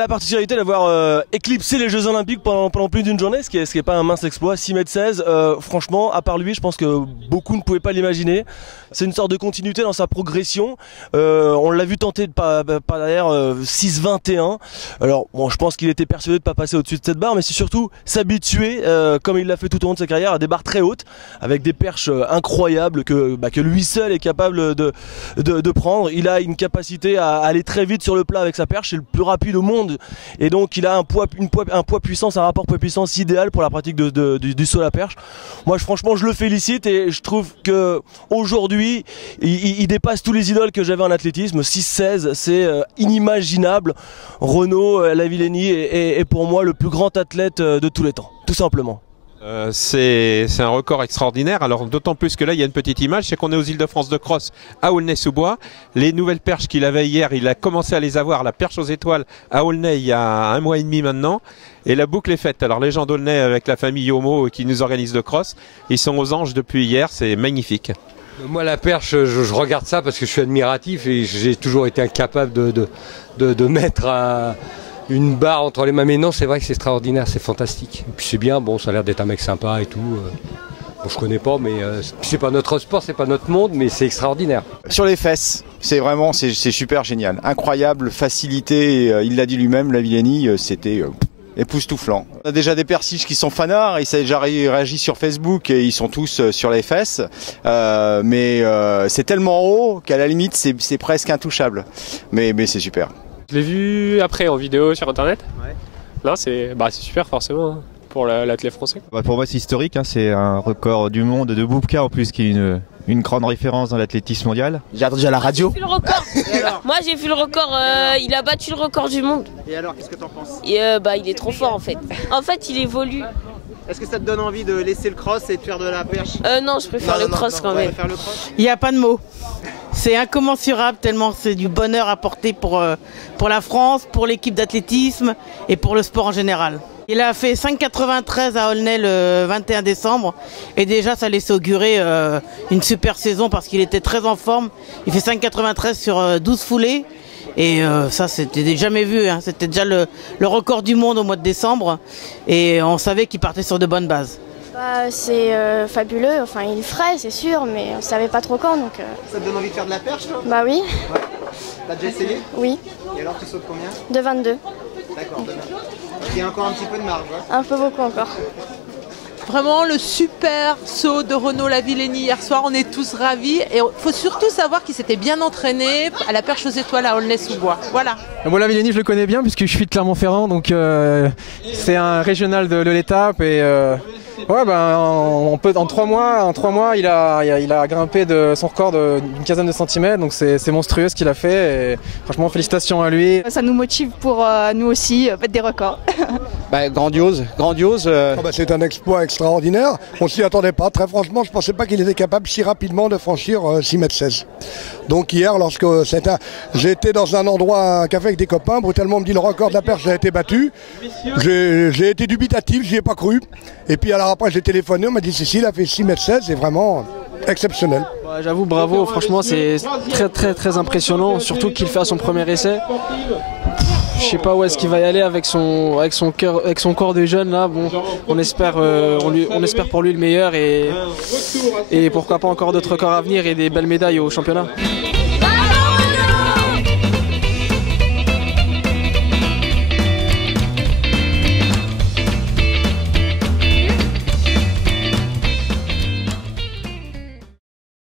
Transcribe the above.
la particularité d'avoir éclipsé les Jeux Olympiques pendant plus d'une journée, ce qui est pas un mince exploit. 6,16 m, franchement, à part lui, je pense que beaucoup ne pouvaient pas l'imaginer. C'est une sorte de continuité dans sa progression. On l'a vu tenter de pas derrière 6,21. Alors, bon, je pense qu'il était persuadé de ne pas passer au-dessus de cette barre, mais c'est surtout s'habituer, comme il l'a fait tout au long de sa carrière, à des barres très hautes, avec des perches incroyables que lui seul est capable de prendre. Il a une capacité à aller très vite sur le plat avec sa perche, c'est le plus rapide au monde, et donc il a un poids puissance, un rapport poids-puissance idéal pour la pratique du saut à la perche. Moi, franchement, je le félicite et je trouve que aujourd'hui il dépasse tous les idoles que j'avais en athlétisme. 6,16, c'est inimaginable. Renaud Lavillenie est pour moi le plus grand athlète de tous les temps, tout simplement. C'est un record extraordinaire, alors d'autant plus que là il y a une petite image, c'est qu'on est aux Îles-de-France de cross à Aulnay-sous-Bois. Les nouvelles perches qu'il avait hier, il a commencé à les avoir, la perche aux étoiles à Aulnay il y a 1 mois et demi maintenant, et la boucle est faite. Alors les gens d'Aulnay avec la famille Yomo qui nous organise le cross, ils sont aux anges depuis hier, c'est magnifique. Moi la perche, je regarde ça parce que je suis admiratif et j'ai toujours été incapable de mettre une barre entre les mains, mais non, c'est vrai que c'est extraordinaire, c'est fantastique. Et puis c'est bien, bon, ça a l'air d'être un mec sympa et tout. Bon, je connais pas, mais c'est pas notre sport, c'est pas notre monde, mais c'est extraordinaire. Sur les fesses, c'est super génial. Incroyable, facilité, il l'a dit lui-même, Lavillenie, c'était époustouflant. On a déjà des persiches qui sont fanards, ils ont déjà réagi sur Facebook et ils sont tous sur les fesses. Mais c'est tellement haut qu'à la limite, c'est presque intouchable. Mais c'est super. Je l'ai vu après en vidéo sur internet. Ouais. Là, c'est super forcément hein, pour l'athlète français. Pour moi, c'est historique. Hein, c'est un record du monde de Boubka en plus, qui est une grande référence dans l'athlétisme mondial. J'ai entendu à la radio. J'ai vu le record. Moi, j'ai vu le record. Il a battu le record du monde. Et alors, qu'est-ce que t'en penses? Et il est trop fort en fait. En fait, il évolue. Est-ce que ça te donne envie de laisser le cross et de faire de la perche? Non, je préfère le cross quand même. Il n'y a pas de mots. C'est incommensurable tellement c'est du bonheur apporté pour la France, pour l'équipe d'athlétisme et pour le sport en général. Il a fait 5,93 à Aulnay le 21 décembre et déjà ça laissait augurer une super saison parce qu'il était très en forme. Il fait 5,93 sur 12 foulées et ça c'était jamais vu, hein. C'était déjà le record du monde au mois de décembre et on savait qu'il partait sur de bonnes bases. C'est fabuleux, enfin il est frais c'est sûr, mais on savait pas trop quand donc... Ça te donne envie de faire de la perche toi? Bah oui. Ouais. T'as déjà essayé? Oui. Et alors tu sautes combien? De 22. D'accord, de 22. Il y a encore un petit peu de marge, ouais? Un peu beaucoup encore. Vraiment le super saut de Renaud Lavillenie hier soir, on est tous ravis et il faut surtout savoir qu'il s'était bien entraîné à la perche aux étoiles à Aulnay-sous-Bois. Voilà. Moi Lavillenie je le connais bien puisque je suis de Clermont-Ferrand, donc c'est un régional de l'étape et ouais, en 3 mois il a grimpé de son record d'une quinzaine de centimètres, donc c'est monstrueux ce qu'il a fait et franchement félicitations à lui. Ça nous motive pour nous aussi battre des records. Grandiose. C'est un exploit extraordinaire, on s'y attendait pas, très franchement je ne pensais pas qu'il était capable si rapidement de franchir 6,16 m. Donc hier lorsque j'étais dans un endroit, un café avec des copains, brutalement on me dit le record de la perche a été battu, j'ai été dubitatif, j'y ai pas cru, et puis alors après j'ai téléphoné, on m'a dit Cécile a fait 6,16 m, c'est vraiment exceptionnel. J'avoue bravo, franchement c'est très impressionnant, surtout qu'il fait à son premier essai. Je sais pas où est-ce qu'il va y aller avec son corps de jeune là. Bon, on espère pour lui le meilleur et pourquoi pas encore d'autres records à venir et des belles médailles au championnat.